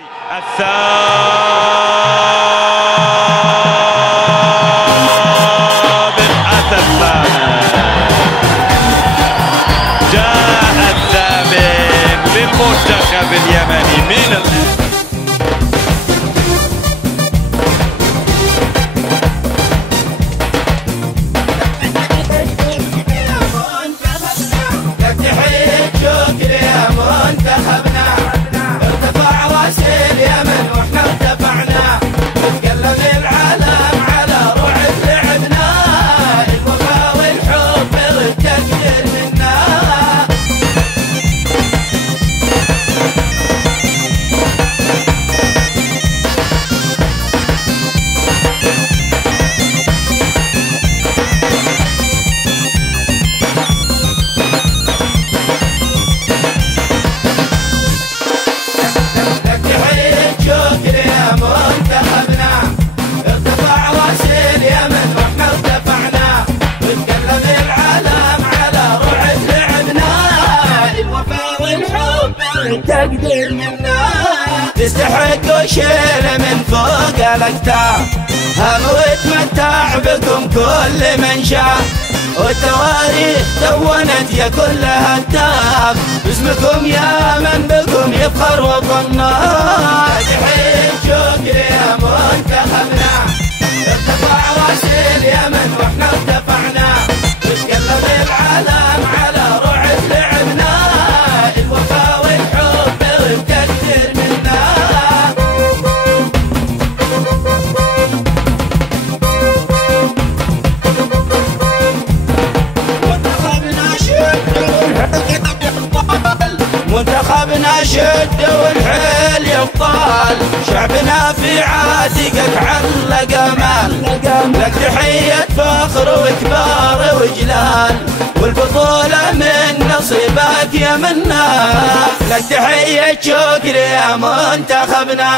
الثامن أتى الثامن، جاء الثامن للمنتخب اليمني من تقدر منا تستحق وشيل من فوق الاكتاف، هم وتمتع بكم كل من شاف، والتواريخ دونت يا كل هتاف، باسمكم يا من بكم يفخر وطننا. تحية شكر يا منتخبنا، ارتفع راس اليمن واحنا ارتفعنا، وتقلب العالم على رعد لعبنا، الوفا والحب بتكثر منا. منتخبنا شد والحيل يبطال، شعبنا في عاتقك علق امال، لك تحية فخر وكبار وجلال، والبطولة من نصيبك يا منا، لك تحية شكر يا منتخبنا.